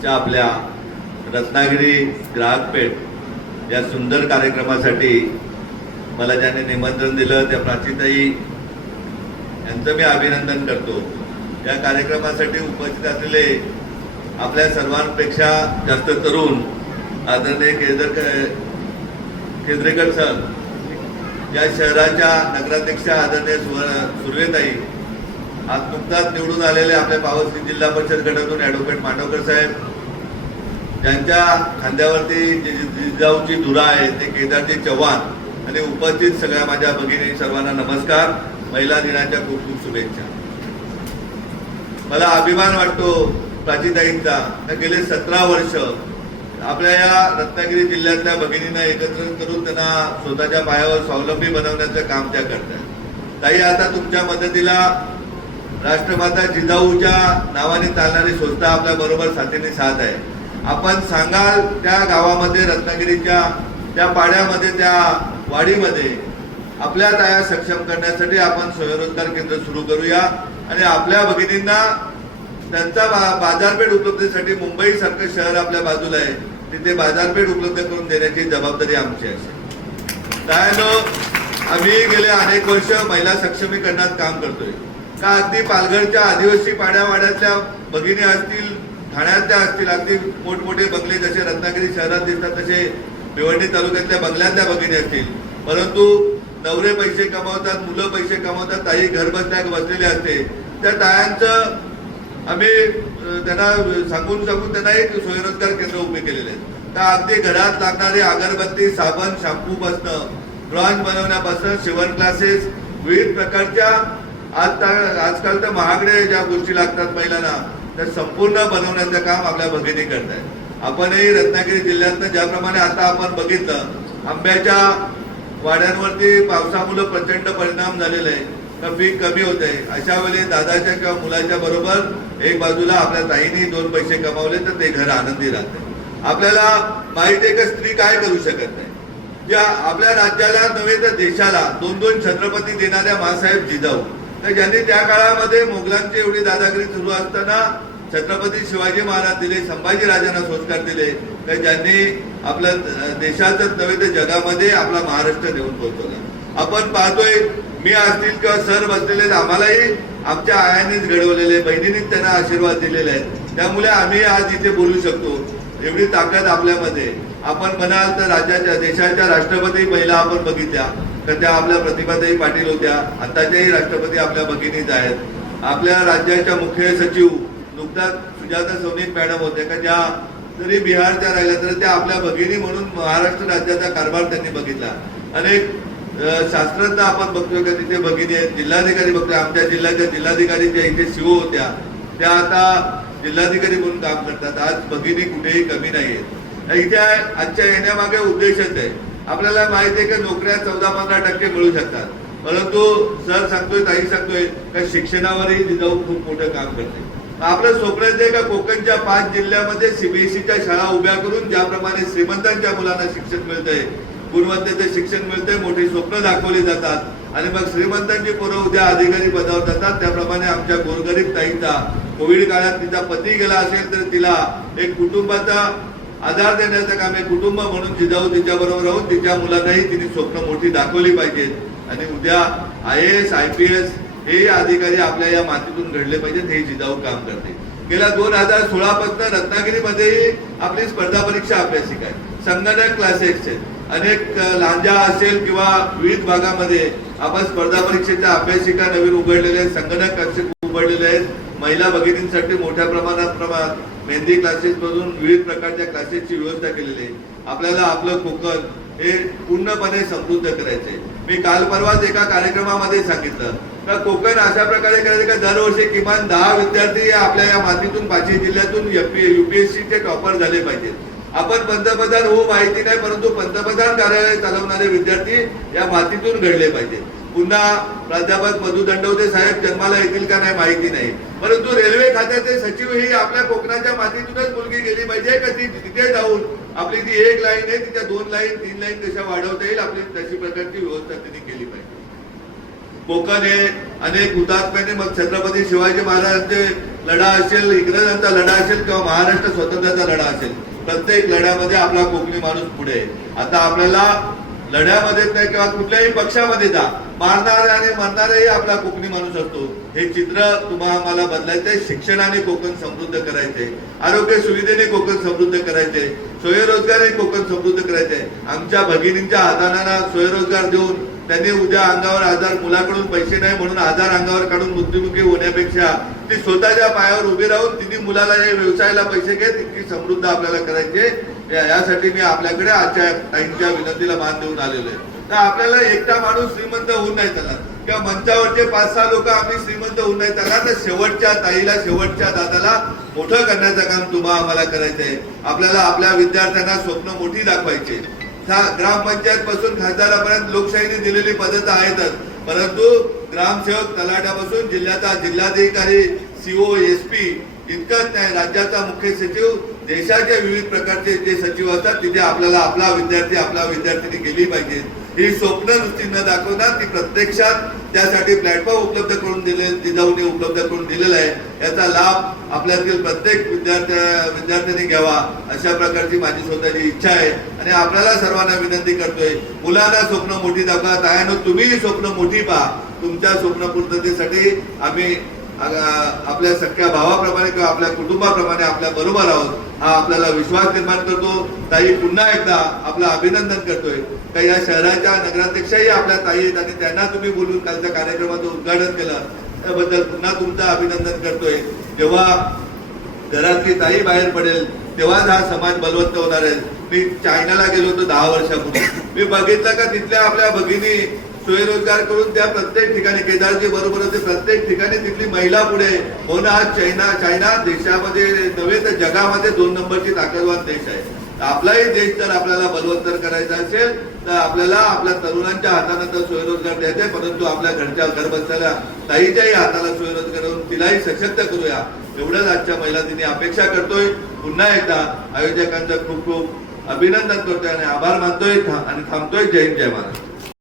आजच्या आपल्या रत्नागिरी ग्राहक पेठ या सुंदर कार्यक्रमासाठी मला ज्याने निमंत्रण दिलं त्या प्राचीताई यांचं मी अभिनंदन करतो। या कार्यक्रमासाठी उपस्थित असलेले आपल्या सर्वांपेक्षा जास्त तरुण आदरणीय केंद्रेकर सर, या शहराच्या नगराध्यक्षा आदरणीय सुर्वेताई, आज नुकताच निवडून आलेले आपल्या पावसरी जिल्हा परिषद गटातून ॲडव्होकेट मांडवकर साहेब, ज्यांच्या खांद्यावरती जिजाऊची धुरा आहे ते केदारजी चव्हाण आणि उपस्थित सगळ्या माझ्या भगिनी सर्वांना नमस्कार। महिला दिनाच्या खूप खूप शुभेच्छा। मला अभिमान वाटतो प्राचीताईंचा, गेले 17 वर्ष आपल्या या रत्नागिरी जिल्ह्यातल्या भगिनींना एकत्र करून त्यांना स्वतःच्या पायावर स्वावलंबी बनवण्याचं काम त्या करतात। ताई, आता तुमच्या मदतीला राष्ट्रमाता जिजाऊच्या नावाने चालणारी संस्था आपल्या बरोबर साथीने साथ आहे। आपण सांगाल त्या गावामध्ये, रत्नागिरीच्या त्या पाड्यामध्ये, त्या वाडीमध्ये आपल्या ताया सक्षम करण्यासाठी आपण स्वयंरोजगार केंद्र सुरू करूया आणि आपल्या भगिनींना त्यांचा बाजारपेठ उपलब्धतेसाठी मुंबई सारखं शहर आपल्या बाजूला आहे, तिथे बाजारपेठ उपलब्ध करून देण्याची जबाबदारी आमची असेल। त्यामुळे आम्ही गेले अनेक वर्ष महिला सक्षमीकरणात काम करतोय का, अगदी पालघरच्या आदिवासी पाड्यावाड्यातल्या भगिनी असतील, ठाण्यातल्या असतील, अगदी मोठमोठे बंगले जसे रत्नागिरी शहरात दिसतात तसे भिवंडी तालुक्यातल्या बंगल्यातल्या भगिनी असतील, परंतु नवरे पैसे कमावतात, मुलं पैसे कमावतात, ताई घर बसलेले असते, त्या तायांचं आम्ही त्यांना सांगून त्यांना एक स्वयंरोजगार केंद्र उभे केलेले आहेत। तर अगदी घरात लागणारे अगरबत्ती, साबण, शॅम्पू पासून, ब्रॉन्झ बनवण्यापासून, शिवण क्लासेस, विविध प्रकारच्या आजकाल तर महागडे ज्या गोष्टी लागतात महिलांना, त्या संपूर्ण बनवण्याचं काम आपल्या भगिनी करत आहेत। आपणही रत्नागिरी जिल्ह्यातनं ज्याप्रमाणे आता आपण बघितलं, आंब्याच्या वाड्यांवरती पावसामुळे प्रचंड परिणाम झालेला आहे, पीक कमी होत आहे, अशा वेळी दादाच्या किंवा मुलाच्या बरोबर एक बाजूला आपल्या ताईंनी 2 पैसे कमावले तर ते घर आनंदी राहते। आपल्याला माहिती आहे की स्त्री काय करू शकत नाही, ज्या आपल्या राज्याला नव्हे तर देशाला 2-2 छत्रपती देणाऱ्या मासाहेब जिजाऊ, तर ज्यांनी त्या काळामध्ये मोगलांची एवढी दादागिरी सुरू असताना छत्रपती शिवाजी महाराज दिले, संभाजी राजांना संस्कार दिले, तर ज्यांनी आपल्या देशातच नव्हे तर जगामध्ये आपला महाराष्ट्र नेऊन पोहोचवला। आपण पाहतोय, मी असतील किंवा सर बसलेले, आम्हालाही आमच्या आयांनीच घडवलेले, बहिणींनीच त्यांना आशीर्वाद दिलेले आहेत, त्यामुळे आम्ही आज इथे बोलू शकतो। एवढी ताकद आपल्यामध्ये। आपण म्हणाल तर राज्याच्या देशाच्या राष्ट्रपती महिला आपण बघितल्या तर त्या आपल्या प्रतिभाताई पाटील होत्या, आताच्याही राष्ट्रपती आपल्या भगिनीच आहेत। आपल्या राज्याच्या मुख्य सचिव नुकताच सुजाता सौनिक मॅडम होत्या का, ज्या जरी बिहारच्या राहिल्या तर त्या आपल्या भगिनी म्हणून महाराष्ट्र राज्याचा कारभार त्यांनी बघितला। अनेक शास्त्रज्ञ आपण बघतोय का तिथे भगिनी आहेत, जिल्हाधिकारी बघतोय, आमच्या जिल्ह्याच्या जिल्हाधिकारी ज्या इथे शिव होत्या त्या आता जिल्हाधिकारी म्हणून काम करतात। आज भगिनी कुठेही कमी नाहीयेत। इथे आजच्या येण्यामागे उद्देशच आहे, आपल्याला माहिती आहे की नोकऱ्या 14-15% मिळू शकतात, परंतु सर सांगतोय, ताई सांगतोय का शिक्षणावरही जिजाऊ खूप मोठं काम करते। आपलं स्वप्न आहे का कोकणच्या 5 जिल्ह्यामध्ये सीबीएसईच्या शाळा उभ्या करून ज्याप्रमाणे श्रीमंतांच्या मुलांना शिक्षण मिळतंय, गुणवत्तेचं शिक्षण मिळतंय, मोठी स्वप्न दाखवली जातात आणि मग श्रीमंतांची पोरं उद्या अधिकारी पदावर जातात, त्याप्रमाणे आमच्या गोरगरीब ताईचा कोविड काळात तिचा पती गेला असेल तर तिला एक कुटुंबाचा आधार देण्याचं काम आहे। कुटुंब म्हणून जिजाऊ तिच्याबरोबर राहून तिच्या मुलांनाही तिने स्वप्न मोठी दाखवली पाहिजेत आणि उद्या IAS IPS हे अधिकारी आपल्या या मातीतून घडले पाहिजेत, हे जिजाऊ काम करते। गेल्या 2016 पासून रत्नागिरीमध्येही आपली स्पर्धा परीक्षा अभ्यासिका आहे, संगणक क्लासेस आहेत, अनेक लांजा असेल किंवा विविध भागामध्ये आपण स्पर्धा परीक्षेच्या अभ्यासिका नवीन उघडलेल्या आहेत, संगणक क्लासेस उघडलेले आहेत। महिला भगिनींसाठी मोठ्या प्रमाणात मेहंदी क्लासेस मधून विविध प्रकारच्या क्लासेसची व्यवस्था केलेली आहे। आपल्याला आपलं कोकण हे पूर्णपणे समृद्ध करायचे। मी काल परवाच एका कार्यक्रमामध्ये सांगितलं तर कोकण अशा प्रकारे करायचे का दरवर्षी किमान 10 विद्यार्थी आपल्या या मातीतून 5 जिल्ह्यातून UPSCचे टॉपर झाले पाहिजेत। आपण पंतप्रधान होऊ माहिती नाही, परंतु पंतप्रधान कार्यालय चालवणारे विद्यार्थी या मातीतून घडले पाहिजेत। पुन्हा प्राध्यापक मधु दंडवते साहेब जन्माला येतील का नाही माहिती नाही, परंतु रेल्वे खात्याचे सचिव ही आपल्या कोकणाच्या मातीतूनच मुलगी गेली पाहिजे का, ती तिथे जाऊन आपली जी 1 लाईन आहे तिच्या 2 लाईन 3 लाईन कशा वाढवता येईल, आपली तशी प्रकारची व्यवस्था त्यांनी केली पाहिजे। कोकण हे अनेक हुतात्म्याने मग छत्रपती शिवाजी महाराजांचे लढा असेल, इंग्रजांचा लढा असेल किंवा महाराष्ट्र स्वातंत्र्याचा लढा असेल, प्रत्येक लढ्यामध्ये आपला कोकणी माणूस पुढे आहे. आता आपल्याला लढ्यामध्येच नाही किंवा कुठल्याही पक्षामध्ये जा, मारणारे आणि मरणारेही आपला कोकणी माणूस असतो. हे चित्र आम्हाला बदलायचंय. शिक्षणाने कोकण समृद्ध करायचे, आरोग्य सुविधेने कोकण समृद्ध करायचे, स्वयंरोजगाराने कोकण समृद्ध करायचे. आमच्या भगिनींच्या हातांना स्वयंरोजगार देऊन त्यांनी उद्या अंगावर आजार, मुलाकडून पैसे नाही म्हणून आजार अंगावर काढून मृत्युमुखी होण्यापेक्षा ती स्वतःच्या पायावर उभी राहून तिने मुलाला हे व्यवसायाला पैसे घेत इतकी समृद्ध आपल्याला करायचे. यासाठी मी आपल्याकडे आजच्या ताईंच्या विनंतीला मान देऊन आलेलो आहे. तर आपल्याला एकटा माणूस श्रीमंत होऊन नाही चालणार किंवा मंचावरचे 5-6 लोक आम्ही श्रीमंत होऊन नाही चालणार. तर शेवटच्या ताईला, शेवटच्या दादाला मोठं करण्याचं काम आम्हाला करायचंय. आपल्याला आपल्या विद्यार्थ्यांना स्वप्न मोठी दाखवायचे. ग्रामपंचायत पासून खासदारापर्यंत लोकशाहीने दिलेली पद्धत आहेतच, परंतु ग्रामसेवक तलाट्यापासून जिल्ह्याचा जिल्हाधिकारी, CO, SP इतकंच नाही, राज्याचा मुख्य सचिव, देशाच्या विविध प्रकारचे जे सचिव असतात तिथे आपल्याला आपला विद्यार्थी, आपला विद्यार्थिनी गेली पाहिजे. ही स्वप्न नुसती न दाखवता ती प्रत्यक्षात त्यासाठी प्लॅटफॉर्म उपलब्ध करून जिजाऊने उपलब्ध करून दिलेला आहे. याचा लाभ आपल्यातील प्रत्येक विद्यार्थ्यांनी घ्यावा अशा प्रकारची माझी स्वतःची इच्छा आहे. आणि आपल्याला सर्वांना विनंती करतोय, मुलांना स्वप्न मोठी दाखवा. तायानो तुम्ही स्वप्न मोठी पहा. तुमच्या स्वप्न पूर्ततेसाठी आम्ही आपल्या सख्या भावाप्रमाणे किंवा आपल्या कुटुंबाप्रमाणे आपल्या बरोबर आहोत हा आपल्याला विश्वास निर्माण करतो. ताई पुन्हा एकदा आपलं अभिनंदन करतोय. काही या शहराच्या नगराध्यक्षही आपल्या ताई आहेत आणि त्यांना तुम्ही बोलून कालच्या कार्यक्रमाचं उद्घाटन केलं त्याबद्दल पुन्हा तुमचं अभिनंदन करतोय. जेव्हा घरातली ताई बाहेर पडेल तेव्हाच हा समाज बलवंत होणार आहे. मी चायनाला गेलो होतो 10 वर्षापूर्वी. मी बघितलं का तिथल्या आपल्या भगिनी स्वयंरोजगार करून त्या प्रत्येक ठिकाणी, केदारजी बरोबर होते, प्रत्येक ठिकाणी तिथली महिला पुढे म्हणून आज चायना देशामध्ये नव्हे तर जगामध्ये 2 नंबरची ताकदवान देश आहे. आपलाही देश जर आपल्याला बलवत्तर करायचा असेल तर आपल्याला आपल्या तरुणांच्या हाताने तर स्वयंरोजगार द्यायचा आहे, परंतु आपल्या घर बसलेल्या ताईच्याही हाताला स्वयंरोजगार करून तिलाही सशक्त करूया एवढंच आजच्या महिला दिनी अपेक्षा करतोय. पुन्हा एकदा आयोजकांचं खूप खूप अभिनंदन करतोय आणि आभार मानतोय आणि थांबतोय. जय हिंद, जय महाराष्ट्र.